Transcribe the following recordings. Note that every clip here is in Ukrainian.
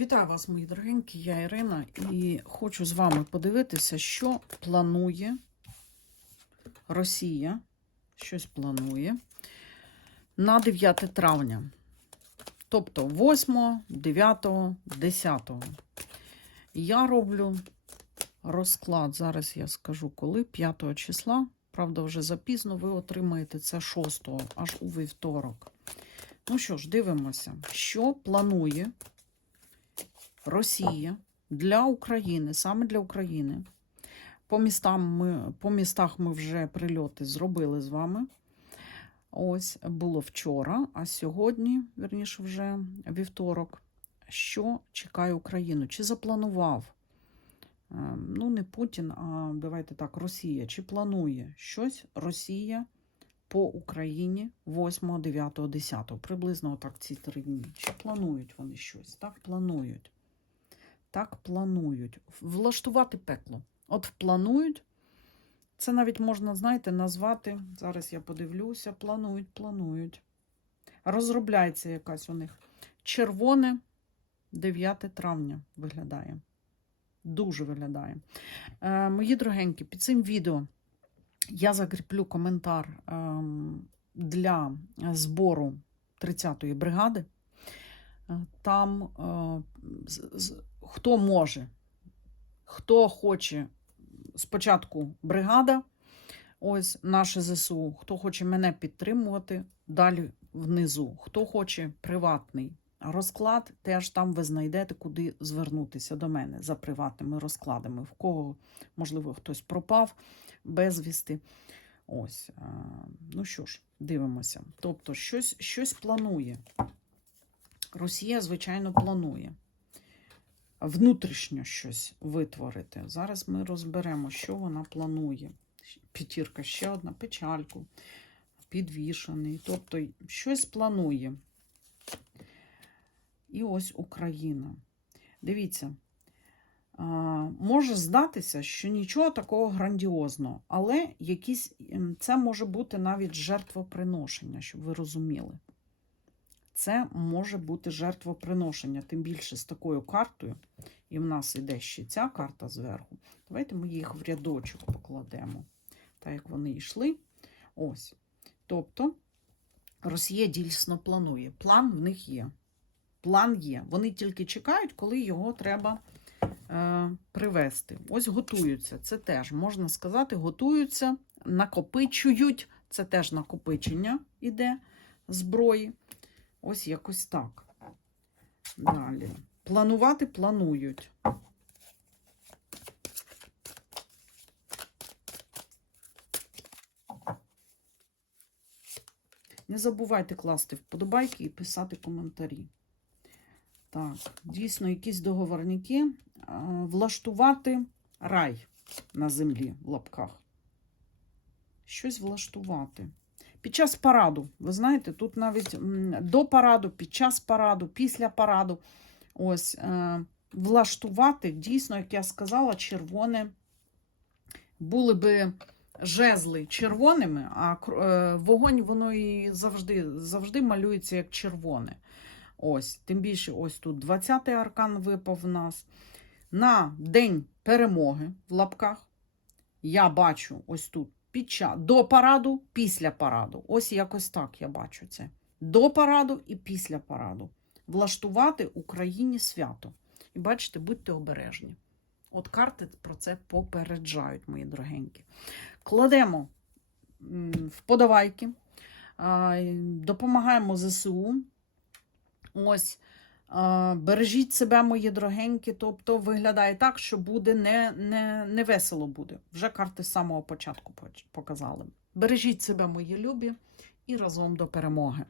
Вітаю вас, мої дорогенькі, я Ірина, і хочу з вами подивитися, що планує Росія, щось планує на 9 травня. Тобто 8, 9, 10. Я роблю розклад, зараз я скажу коли, 5 числа. Правда, вже запізно ви отримаєте це 6, аж у вівторок. Ну що ж, дивимося, що планує Росія для України, саме для України. По, містам ми, по містах ми вже прильоти зробили з вами. Ось було вчора, а сьогодні, верніше, вже вівторок. Що чекає Україну? Чи запланував? е, Ну, не Путін, а давайте так, Росія. Чи планує щось Росія по Україні 8, 9, 10? Приблизно отак ці три дні. Чи планують вони щось? Так, планують. Так планують. Влаштувати пекло. От планують. Це навіть можна, знаєте, назвати. Зараз я подивлюся. Планують, планують. Розробляється якась у них. Червоне 9 травня виглядає. Дуже виглядає. Е, мої дорогенькі, під цим відео я закріплю коментар ем, для збору 30-ї бригади. Е, Там е, хто може, хто хоче спочатку бригада, ось наше ЗСУ, хто хоче мене підтримувати, далі внизу. Хто хоче приватний розклад, теж там ви знайдете, куди звернутися до мене за приватними розкладами. В кого, можливо, хтось пропав безвісти. Ось, ну що ж, дивимося. Тобто, щось, щось планує. Росія, звичайно, планує внутрішньо щось витворити. Зараз ми розберемо, що вона планує. П'ятірка, ще одна печальку, підвішений. Тобто, щось планує. І ось Україна. Дивіться, може здатися, що нічого такого грандіозного, але якісь, це може бути навіть жертвоприношення, щоб ви розуміли. Це може бути жертвоприношення, тим більше з такою картою. І в нас іде ще ця карта зверху. Давайте ми їх в рядочок покладемо, так як вони йшли. Ось. Тобто Росія дійсно планує. План в них є. План є. Вони тільки чекають, коли його треба е, привести. Ось готуються. Це теж, можна сказати, готуються, накопичують. Це теж накопичення іде зброї. Ось якось так. Далі. Планувати планують. Не забувайте класти вподобайки і писати коментарі. Так, дійсно, якісь договорники. А, Влаштувати рай на землі в лапках. Щось влаштувати. Під час параду, ви знаєте, тут навіть до параду, під час параду, після параду. Ось е, влаштувати, дійсно, як я сказала, червоне. Були би жезли червоними, а е, вогонь воно і завжди, завжди малюється як червоне. Ось, тим більше, ось тут 20-й аркан випав в нас. На день перемоги в лапках. Я бачу ось тут під час, до параду, після параду. Ось якось так я бачу це. До параду і після параду. Влаштувати Україні свято. І бачите, будьте обережні. От карти про це попереджають, мої дорогенькі. Кладемо вподобайки, допомагаємо ЗСУ. Ось. Бережіть себе, мої дорогенькі, тобто виглядає так, що буде не, не, не весело буде. Вже карти з самого початку показали. Бережіть себе, мої любі, і разом до перемоги.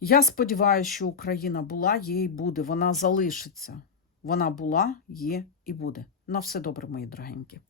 Я сподіваюся, що Україна була, є і буде. Вона залишиться. Вона була, є і буде. На все добре, мої дорогенькі.